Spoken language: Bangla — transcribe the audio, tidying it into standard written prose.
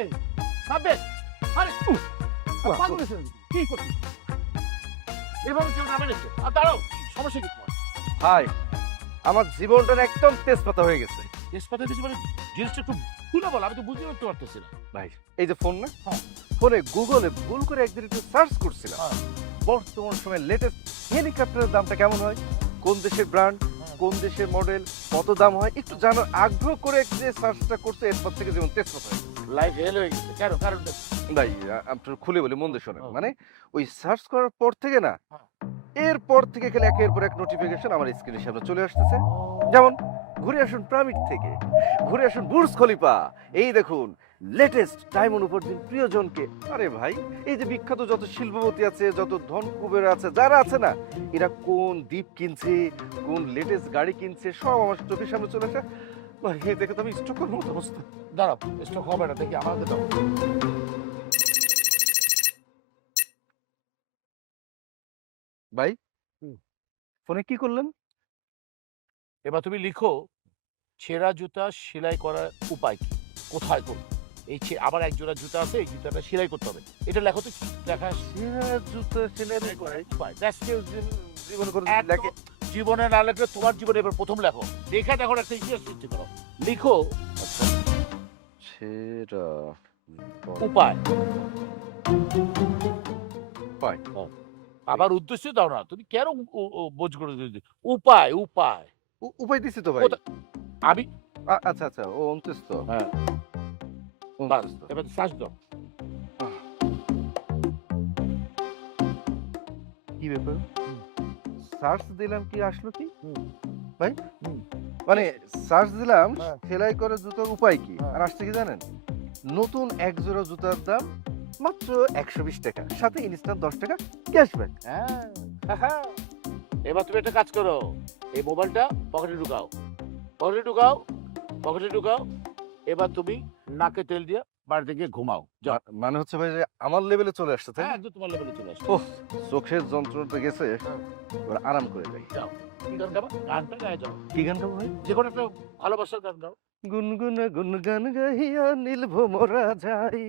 এই সাব্বির, আরে পাগল হয়েছেন কি করছিস? এভাবে কেউ নামে নিচ্ছে। আর দাঁড়াও, সমস্যা কি তোমার? ভাই আমার জীবনটা না একদম তেজপাতা হয়ে গেছে তেজপাতা দিয়েছি মানে জিনিসটা একটু খুলে বল, আমি তো বুঝতে উঠতে পারতেছি না। ভাই। এই যে ফোন না, হ্যাঁ। ফোনে গুগলে ভুল করে একদিন একটু সার্চ করছিলাম হ্যাঁ। বর্তমান সময় লেটেস্ট হেলিকপ্টারের দামটা কেমন হয়, কোন দেশের ব্র্যান্ড, হ্যাঁ। কোন দেশের মডেল, কত দাম হয় একটু জানার আগ্রহ করে যে সার্চটা করছে এরপর থেকে যেমন তেজপাতা হয়ে গেছে। লাইফ হেল হয়ে গেছে কেন? কারণটা কি? ভাই আপনার খুলে বলে মন দিয়ে শোনেন, হ্যাঁ। মানে ওই সার্চ করার পর থেকে না, হ্যাঁ। এরপর থেকে খালি একের পর এক নোটিফিকেশন আমার স্ক্রিনের সামনে চলে আসতেছে। যেমন ঘুরে আসুন পিরামিড থেকে, ঘুরে আসুন বুর্জ খলিফা, এই দেখুন লেটেস্ট ডায়মন্ড উপার্জন প্রিয়জনকে। আরে ভাই, এই যে বিখ্যাত যত শিল্পপতি আছে, যত ধন কুবের আছে, যারা আছে না, এরা কোন দ্বীপ কিনছে, কোন লেটেস্ট গাড়ি কিনছে, সব আমার চোখের সামনে চলে আসে। ভাই এই দেখে তো আমি স্ট্রোক করার মতো অবস্থা। দাঁড়াও, স্টক হবে না, দেখি আমাদের দাও। ভাই হুম। ফোনে কি করলেন? এবার তুমি লিখো ছেঁড়া জুতা সেলাই করার উপায় কি, কোথায় করবো? এই আবার এক জোড়া জুতা আছে, এই জুতাটা সেলাই করতে হবে। এটা লেখো তো, কি লেখা আছে? জুতো সেলাই করার উপায়। That's কেউ জীবন করে একদম লেখে। জীবনে না লেখলে তোমার জীবনে এবার প্রথম লেখো, দেখে দেখো একটা ইতিহাস সৃষ্টি করো। লিখো ছেঁড়া উপায়। পাই। আবার উদ্দেশ্য দাও না, তুমি কেন বোঝ করে দিতে? উপায় উপায় উপায় দিছি তো ভাই। কোথা- আমি আচ্ছা আচ্ছা, ও 29 তো। হ্যাঁ, 29 তো। এবার শ্বাস দাও। কি ব্যাপার? সার্চ দিলাম কি আসলো কি? হুম। ভাই হুম। মানে সার্চ দিলাম হ্যাঁ। সেলাই করে জুতোর উপায় কি, হ্যাঁ। আর আসছে কি জানেন? নতুন এক জোড়া জুতার দাম মাত্র 120 টাকা, সাথে ইনস্ট্যান্ট 10 টাকা ক্যাশব্যাক। হ্যাঁ, এবার তুমি একটা কাজ করো, এই মোবাইলটা পকেটে ঢুকাও, পকেটে ঢুকাও, পকেটে ঢুকাও। এবার তুমি নাকে তেল দিয়ে বাড়িতে গিয়ে ঘুমাও, যাও। মানে হচ্ছে ভাই যে আমার লেভেলে চলে আসছে তাই হ্যাঁ, না? একদম তোমার লেভেলে চলে আসো। ওহ, চোখের যন্ত্রণাটা গেছে, হ্যাঁ। এবার আরাম করে যাই। যাও, কি গান গাবা? গানটা গায়ে যাও, কি গান গাবো ভাই? যে কোনো একটা ভালোবাসার গান গাও। গুনগুনে গুনগান গাহিয়া নীল ভোমরা যাই।